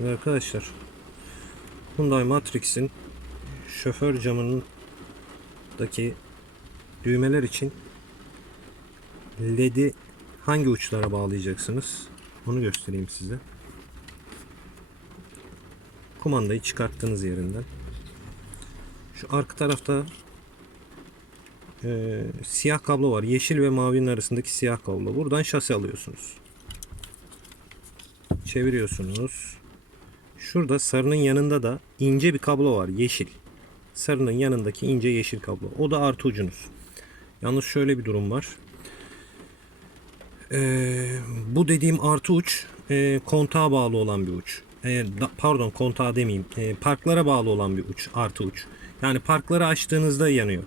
Ve arkadaşlar Hyundai Matrix'in şoför camındaki düğmeler için LED'i hangi uçlara bağlayacaksınız? Onu göstereyim size. Kumandayı çıkarttığınız yerinden. Şu arka tarafta e, siyah kablo var. Yeşil ve mavinin arasındaki siyah kablo. Buradan şase alıyorsunuz. Çeviriyorsunuz. Şurada sarının yanında da ince bir kablo var. Yeşil. Sarının yanındaki ince yeşil kablo. O da artı ucunuz. Yalnız şöyle bir durum var. Ee, bu dediğim artı uç e, kontağa bağlı olan bir uç. E, da- pardon kontağa demeyeyim. E, parklara bağlı olan bir uç. Artı uç. Yani parkları açtığınızda yanıyor.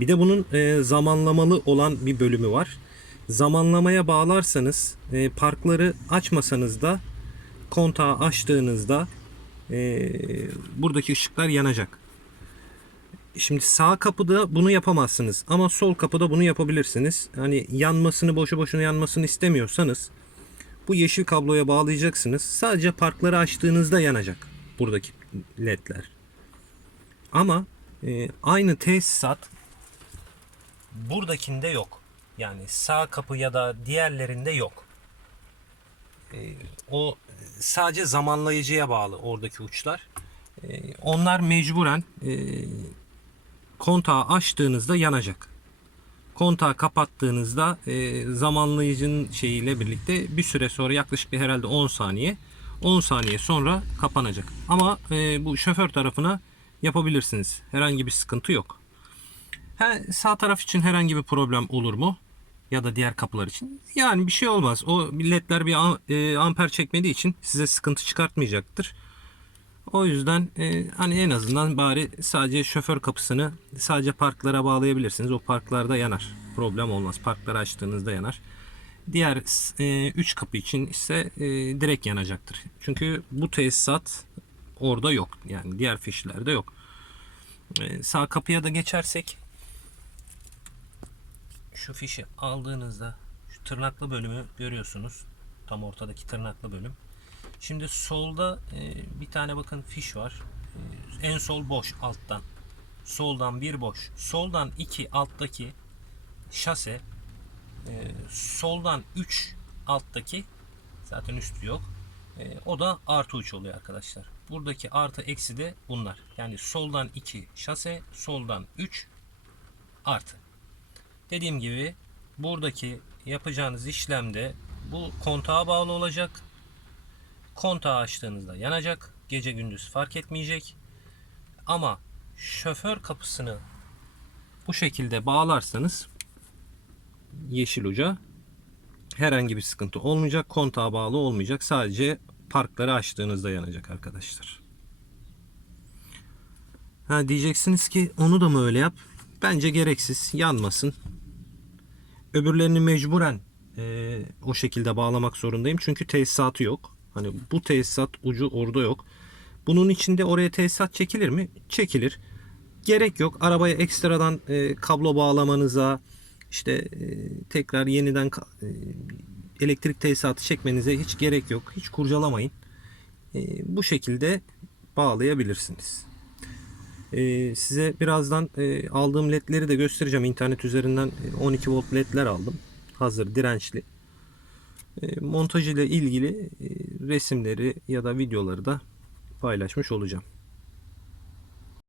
Bir de bunun e, zamanlamalı olan bir bölümü var. Zamanlamaya bağlarsanız e, parkları açmasanız da kontağı açtığınızda e, buradaki ışıklar yanacak. Şimdi sağ kapıda bunu yapamazsınız ama sol kapıda bunu yapabilirsiniz. Hani yanmasını boşu boşuna yanmasını istemiyorsanız bu yeşil kabloya bağlayacaksınız. Sadece parkları açtığınızda yanacak buradaki ledler. Ama e, aynı tesisat buradakinde yok. Yani sağ kapı ya da diğerlerinde yok. E, o sadece zamanlayıcıya bağlı oradaki uçlar. E, onlar mecburen e, kontağı açtığınızda yanacak. Kontağı kapattığınızda e, zamanlayıcının şeyiyle birlikte bir süre sonra yaklaşık bir herhalde 10 saniye 10 saniye sonra kapanacak. Ama e, bu şoför tarafına yapabilirsiniz. Herhangi bir sıkıntı yok. Ha, sağ taraf için herhangi bir problem olur mu? Ya da diğer kapılar için. Yani bir şey olmaz. O ledler bir e, amper çekmediği için size sıkıntı çıkartmayacaktır. O yüzden e, hani en azından bari sadece şoför kapısını sadece parklara bağlayabilirsiniz. O parklarda yanar. Problem olmaz. Parkları açtığınızda yanar. Diğer 3 kapı için ise e, direkt yanacaktır. Çünkü bu tesisat orada yok. Yani diğer fişlerde yok. E, sağ kapıya da geçersek şu fişi aldığınızda şu tırnaklı bölümü görüyorsunuz. Tam ortadaki tırnaklı bölüm. Şimdi solda e, bir tane bakın fiş var. E, en sol boş alttan. Soldan bir boş. Soldan iki alttaki şase. E, soldan 3 alttaki zaten üstü yok. O da artı uç oluyor arkadaşlar. Buradaki artı eksi de bunlar. Yani soldan 2 şase, soldan 3 artı. Dediğim gibi buradaki yapacağınız işlemde bu kontağa bağlı olacak. Kontağı açtığınızda yanacak. Gece gündüz fark etmeyecek. Ama şoför kapısını bu şekilde bağlarsanız yeşil uca herhangi bir sıkıntı olmayacak. Kontağa bağlı olmayacak. Sadece parkları açtığınızda yanacak arkadaşlar. Ha diyeceksiniz ki onu da mı öyle yap? Bence gereksiz. Yanmasın. Öbürlerini mecburen e, o şekilde bağlamak zorundayım. Çünkü tesisatı yok. Hani bu tesisat ucu orada yok. Bunun içinde oraya tesisat çekilir mi? Çekilir. Gerek yok. Arabaya ekstradan e, kablo bağlamanıza işte e, tekrar yeniden e, elektrik tesisatı çekmenize hiç gerek yok. Hiç kurcalamayın. E, bu şekilde bağlayabilirsiniz. E, size birazdan e, aldığım ledleri de göstereceğim. İnternet üzerinden e, 12 volt ledler aldım. Hazır dirençli. E, montaj ile ilgili e, resimleri ya da videoları da paylaşmış olacağım.